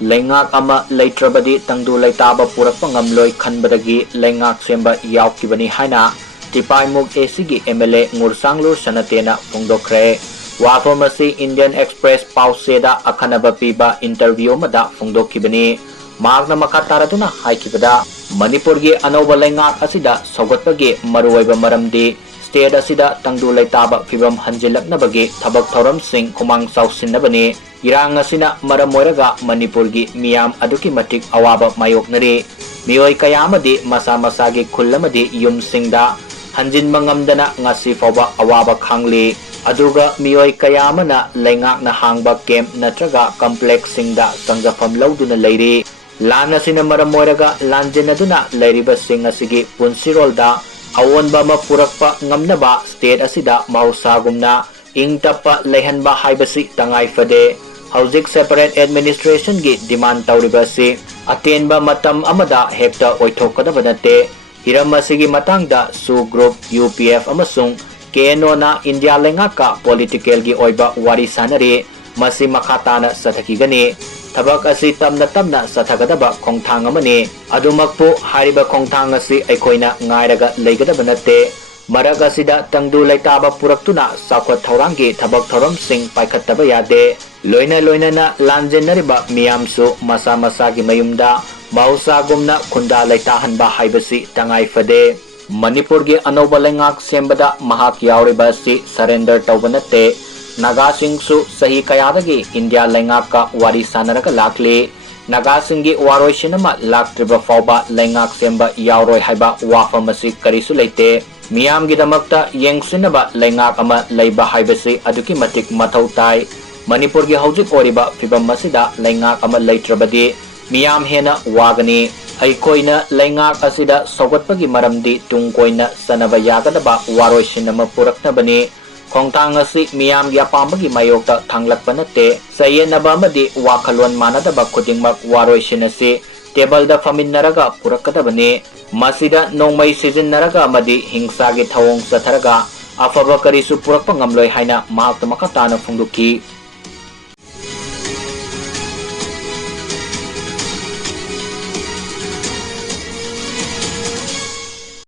Lengak ama leitrabadi tangdu leitaba purakpa ngamloi khanbadagi lengak semba yaukibani haina Tipaimuk ACG MLA Ngursanglur Sanatena Fongdokre. Wafamasi Indian Express Pauseda Akhanaba piba interview mada Fongdokibani. Magna Makataraduna Haikibada Manipurgi Anova Lengak Asida Sogotpagi Maruiba Maramdi State Asida Tangdu Leitaba Fibam Hanjilaknabagi Tabak Thoram Singh Kumang Sausinabani Irang Asina Maramoraga Manipurgi Miyam Aduki Matik Awaba Mayoknari Miyoi Kayamadi Masa Masagi Kulamadi Yum Singda Hanjin Mangamdana Ngasi Fauba Awaba Khangli Aduga Miyoi Kayamana Lengak na Hangba Camp Natraga Complex Singda Sanggafam Lauduna Leiri Lana Sinamaramoraga Lanjanaduna Lairiba Singh Asigi Punsirolda Awonba Mapurakpa Ngamnaba State Asida Mahusagumna Ingtapa Lehanba Haibasi Tangai Fade Hauzik Separate Administration gi demand tauribasi Atenba Matam Amada Hekta Oitokadabanate Hiram Asigi Matangda Su Group UPF Amasung KNO na India Lengaka Political gi Oiba Wari Sanari Masi Makatana Sathakigani Tabak asi tamna sathagadaba khongthang amani adumakpu hariba khongthang asi aikoina ngairaga leigadaba nate marak asida tangdu leitaba puraktuna sakhwat thaurangi thabak thoram sing paikhattaba yade loina na lanjenariba miyamsu masa masagi mayumda mahusagumna khunda leitahanba haibasi tangai fade Manipur gi anoba lengak sembada mahak yauriba si surrender tawbanate Naga Singsu sahi kayadagi India lengak ka wari sanaraga lakli Naga Singgi waroi sinama laktriba fauba lengak semba yauroi haiba wafamasi karisu leite Miyam gidamakta yengsinaba lengak ama leiba haibasi aduki matik mathau tai Manipur gi haujik oriba fibam masida lengak ama leitrabadi Miyam hena wagani Aikoina lengak asida sogatpagi maramdi tungkoina sanaba yagadaba waroi sinama puraknabani Khongthang asi miyam gi apambagi mayokta thanglakpa nate sayenaba amadi wakhalwan manadaba khudingmak waroi sinasi table faminaraga purakadabani masida nongmai sijinnaraga amadi hingsa gi thawong satharaga afaba karisu purakpa ngamloi haina mahakta makatana phongduki